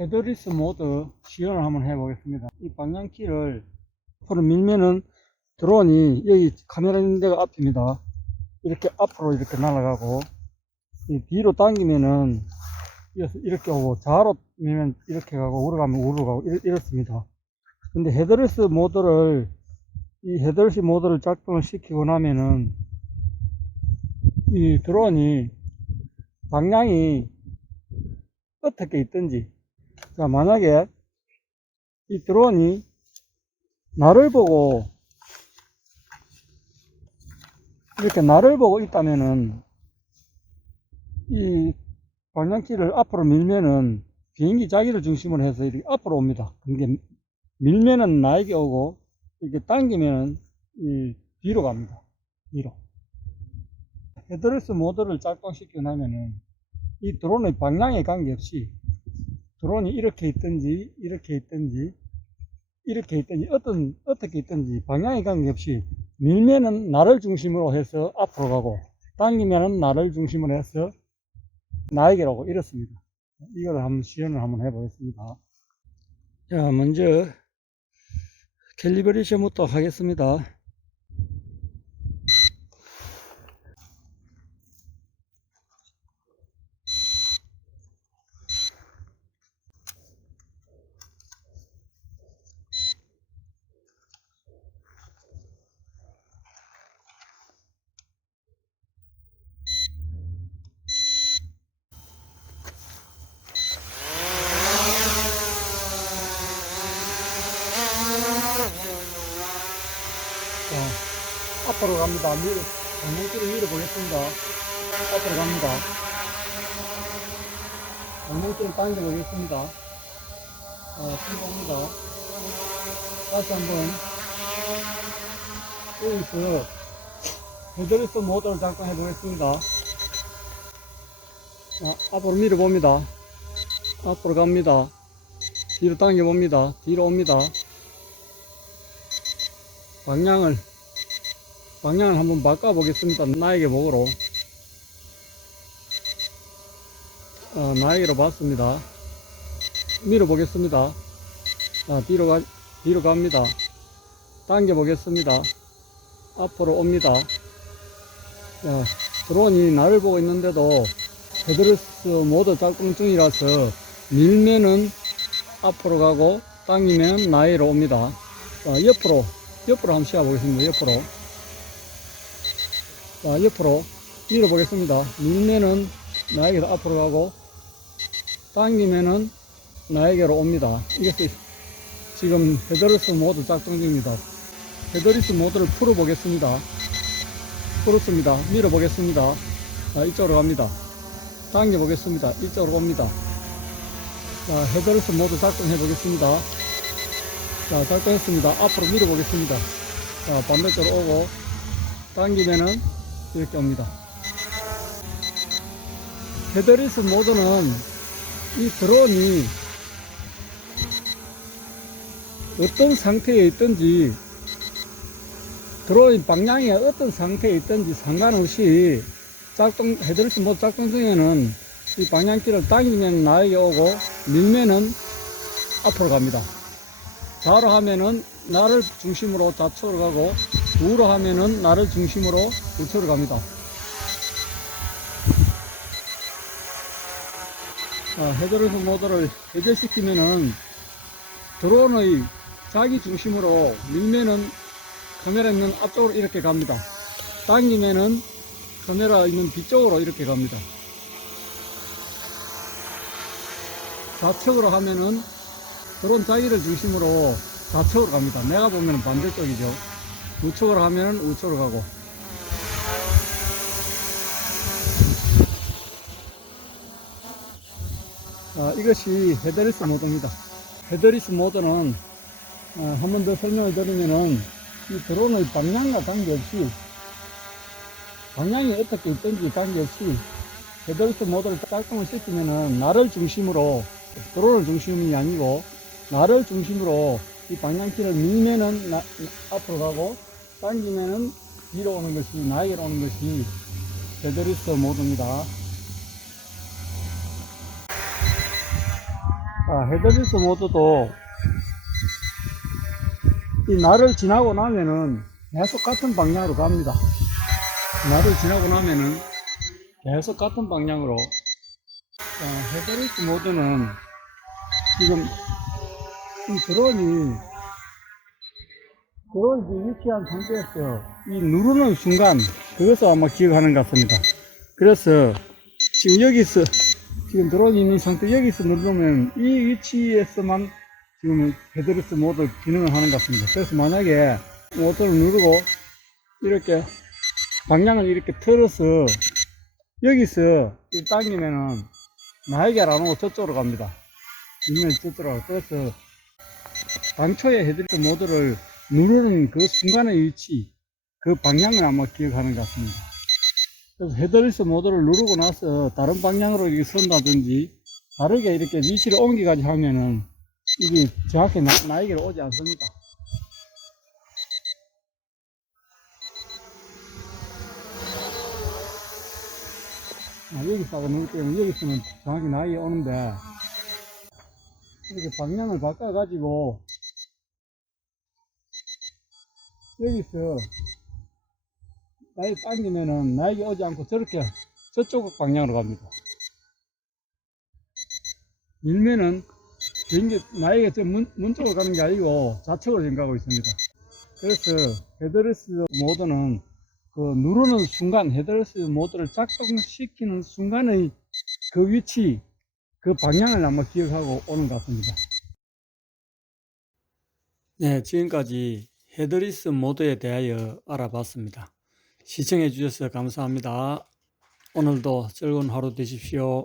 헤드리스 모드 시연을 한번 해보겠습니다. 이 방향키를 앞으로 밀면은 드론이 여기 카메라 있는 데가 앞입니다. 이렇게 앞으로 이렇게 날아가고 이 뒤로 당기면은 이렇게 오고 좌로 밀면 이렇게 가고 우로 가면 우로 가고 이렇, 이렇습니다. 근데 헤드리스 모드를 이 헤드리스 모드를 작동을 시키고 나면은 이 드론이 방향이 어떻게 있든지 자 만약에 이 드론이 나를 보고 이렇게 나를 보고 있다면은 이 방향키를 앞으로 밀면은 비행기 자기를 중심으로 해서 이렇게 앞으로 옵니다. 이게 밀면은 나에게 오고 이렇게 당기면은 이 뒤로 갑니다. 뒤로. 헤드레스 모드를 작동시켜 나면은 이 드론의 방향에 관계없이 드론이 이렇게 있든지 이렇게 있든지 이렇게 있든지 어떤 어떻게 있든지 방향에 관계없이 밀면은 나를 중심으로 해서 앞으로 가고 당기면은 나를 중심으로 해서 나에게로 오고 이렇습니다. 이걸 한번 시연을 한번 해보겠습니다. 자 먼저 캘리브레이션부터 하겠습니다. 자, 앞으로 갑니다. 밀, 방향키를 밀어보겠습니다. 앞으로 갑니다. 방향키를 당겨보겠습니다. 자, 들어옵니다. 다시 한번 여기서 헤드리스 모드를 작동해 보겠습니다. 자, 앞으로 밀어봅니다. 앞으로 갑니다. 뒤로 당겨봅니다. 뒤로 옵니다. 방향을 방향을 한번 바꿔 보겠습니다. 나에게 목으로 아, 나에게로 봤습니다. 밀어 보겠습니다. 자, 뒤로 가 뒤로 갑니다. 당겨 보겠습니다. 앞으로 옵니다. 자, 드론이 나를 보고 있는데도 헤드레스 모드 작동 중이라서 밀면은 앞으로 가고 당기면 나에로 옵니다. 자, 옆으로 옆으로 한번 씌워 보겠습니다. 옆으로. 자, 옆으로 밀어 보겠습니다. 밀면은 나에게로 앞으로 가고, 당기면은 나에게로 옵니다. 이것이 지금 헤드리스 모드 작동 중입니다. 헤드리스 모드를 풀어 보겠습니다. 풀었습니다. 밀어 보겠습니다. 자, 이쪽으로 갑니다. 당겨 보겠습니다. 이쪽으로 옵니다. 자, 헤드리스 모드 작동해 보겠습니다. 자, 작동했습니다. 앞으로 밀어보겠습니다. 자, 반대쪽으로 오고, 당기면은 이렇게 옵니다. 헤드리스 모드는 이 드론이 어떤 상태에 있든지, 드론의 방향이 어떤 상태에 있든지 상관없이 작동, 헤드리스 모드 작동 중에는 이 방향키를 당기면 나에게 오고, 밀면은 앞으로 갑니다. 좌로 하면은 나를 중심으로 좌측으로 가고 우로 하면은 나를 중심으로 우측으로 갑니다. 자, 헤드레스 모드를 해제시키면은 드론의 자기 중심으로 밀면은 카메라 있는 앞쪽으로 이렇게 갑니다. 당기면은 카메라 있는 뒤쪽으로 이렇게 갑니다. 좌측으로 하면은 드론 자기를 중심으로 좌측으로 갑니다. 내가 보면 반대쪽이죠. 우측으로 하면 우측으로 가고. 자, 이것이 헤드리스 모드입니다. 헤드리스 모드는 어, 한번 더 설명을 드리면은 이 드론의 방향과 관계없이 방향이 어떻게 있든지 관계없이 헤드리스 모드를 작동을 시키면은 나를 중심으로 드론을 중심이 아니고 나를 중심으로 이 방향키를 밀면은 나- 나- 앞으로 가고 당기면은 뒤로 오는 것이 나에게로 오는 것이 헤드리스 모드입니다. 자, 헤드리스 모드도 이 날을 지나고 나면은 계속 같은 방향으로 갑니다. 날을 지나고 나면은 계속 같은 방향으로 자, 헤드리스 모드는 지금 이 드론이 드론이 지금 위치한 상태에서 이 누르는 순간 그것을 아마 기억하는 것 같습니다. 그래서 지금 여기서 지금 드론이 있는 상태 여기서 누르면 이 위치에서만 지금 헤드리스 모드 기능을 하는 것 같습니다. 그래서 만약에 모드를 누르고 이렇게 방향을 이렇게 틀어서 여기서 당기면은 날개를 안 오고 저쪽으로 갑니다. 이면 저쪽으로 그래서 당초에 헤드리스 모드를 누르는 그 순간의 위치 그 방향을 아마 기억하는 것 같습니다. 그래서 헤드리스 모드를 누르고 나서 다른 방향으로 이렇게 선다든지 다르게 이렇게 위치를 옮기가지고 하면은 이게 정확히 나, 나에게로 오지 않습니다. 아, 여기서 하고 누르기 때문에 여기서는 정확히 나에게 오는데 이렇게 방향을 바꿔가지고 여기서 나에 당기면은 나에게 오지 않고 저렇게 저쪽 방향으로 갑니다. 밀면은 비행기 나에게 저 문, 문 쪽으로 가는 게 아니고 좌측으로 지금 가고 있습니다. 그래서 헤드레스 모드는 그 누르는 순간 헤드레스 모드를 작동시키는 순간의 그 위치 그 방향을 아마 기억하고 오는 것 같습니다. 네, 지금까지 헤드리스 모드에 대하여 알아봤습니다. 시청해 주셔서 감사합니다. 오늘도 즐거운 하루 되십시오.